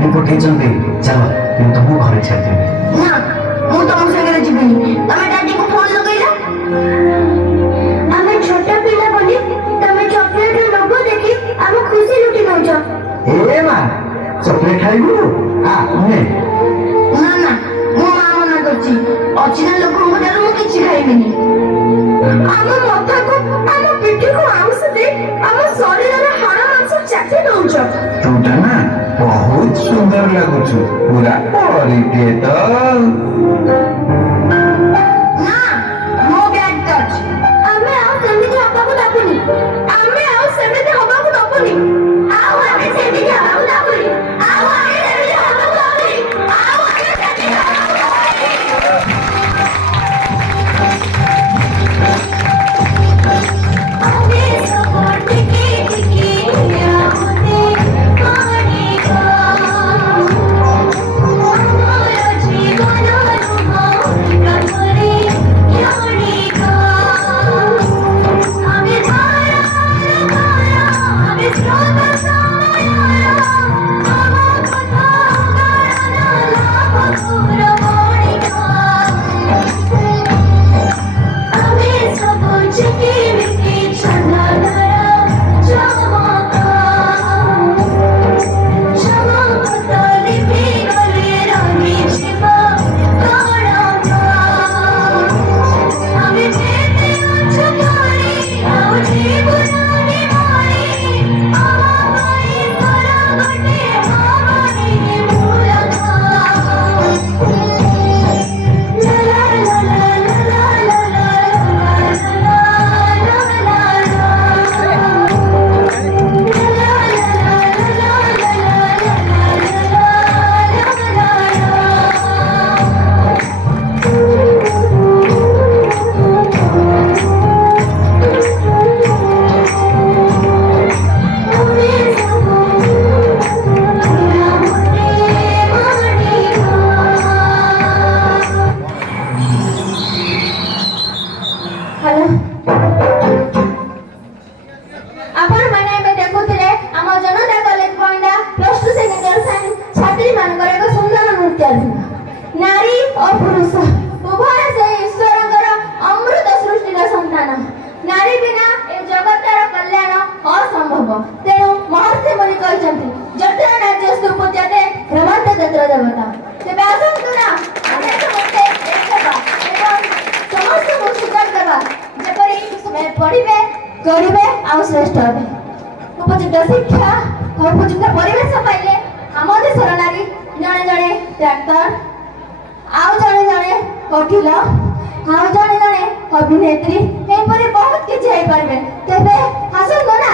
ଡାଡି ପଠେଇଛନ୍ତି, ଚାଲ ମୁଁ ତମକୁ ଘରେ ଛାଡ଼ିଦେବି। ନା, ମୁଁ ତମ ସାଙ୍ଗରେ ଯିବିନି। ତମେ ଡାଡିକୁ ଫୋନ ଲଗେଇଲ। ଆମେ ଛୋଟ ପିଲା ବୋଲି ତମେ ଚକୋଲେଟ ଲୋଭ ଦେଖି ଆମ ଖୁସି ଲୁଟି ନଉଛ। ଏ ମା, ଚକୋଲେଟ ଖାଇବୁ? ନେ। ନା ନା, ମୋ ମା ମନା କରୁଛି। ଅଚିହ୍ନା ଲୋକଙ୍କ ଠାରୁ ମୁଁ କିଛି ଖାଇବିନି। ଆମ ମଥାକୁ, ଆମ ପିଠିକୁ ଆଉଁସି ଦେଇ ଆମ ଶରୀରର ହାଡ଼ ମାଂସ ଚାଟି ଦଉଛ। ତୁଟା ନା ବହୁତ ସୁନ୍ଦର ଲାଗୁଛୁ, ପୁରା ପରିଟିଏ ତ। ନା, ମୋ ବ୍ୟାଗ ଟଚ୍। ଆମେ ଆଉ ସେମିତି ହବାକୁ ଦବୁନି। ଆମେ ଆଉ ସେମିତି ହବାକୁ ଦବୁନି। ଆଉ ଆମେ ସେମିତି ହବାକୁ ଦବୁନି। ଆଉ ଆମେ ସେମିତି ହବାକୁ ଦବୁନି। ଆଉ ଆମେ ସେମିତି ହବାକୁ ଦବୁନି। ଆମେ ସବୁ ଟିକେ ଟିକେ ଆଉତେ ପାଣିକା ଆମର ଜୀବନର କାମରେ କ୍ଷଣିକା ଆମେ ଧାରା ଆମେ ସ୍ରୋତ ସମୟର ଆମ କଥା ଗଣନା ଲାଭ ପୁରମଣିକା ଆମେ ସବୁ ଚିକିମିକି ଚନ୍ଦନର ଚମକା ଚମକ ଲିଭି ଗଲେ ରହିଯିବ କଣକା ଆମେ ଯେତେ ଅଛୁ କରି ଆଉ ଜୀବନରେ ମରି ଆମ ପାଇଁ ତୋର ଗୋଟେ ଭାବନି ମୂଳକା ଲା ଲା ଲା ଲା ଲା ଲା ଲା हेलो आपण माने में देखुथिले हम जनता कॉलेज पॉइंटा प्लस 2 सेकेंड इयर साइंस छात्री मानकर एक सुंदर नृत्य नारी और पुरुष उभय से ईश्वरकर अमृत सृष्टि का संतान नारी बिना ए जगतर कल्याण असंभव तेणु महर्षि मुनि कहते जत्र राज्यस्तु पूज्यते भ्रमन्ते तत्र देवता तेबे आसन्तु ना ଆମେ ସମସ୍ତେ ଏକବା ଏବଂ ସମସ୍ତଙ୍କୁ ସୁଯୋଗ ଦେବା ଯେପରି ସେମାନେ ପଢ଼ିବେ କରିବେ ଆଉ ଶ୍ରେଷ୍ଠ ହେବେ ଉପଯୁକ୍ତ ଶିକ୍ଷା ଉପଯୁକ୍ତ ପରିବେଶ ପାଇଲେ ଆମ ଦେଶର ନାରୀ ଜଣେ ଜଣେ ଡାକ୍ତର ଆଉ ଜଣେ ଜଣେ ଓକିଲ ଆଉ ଜଣେ ଜଣେ ଅଭିନେତ୍ରୀ ଏପରି ବହୁତ କିଛି ହେଇପାରିବେ ତେବେ ଆସନ୍ତୁ ନା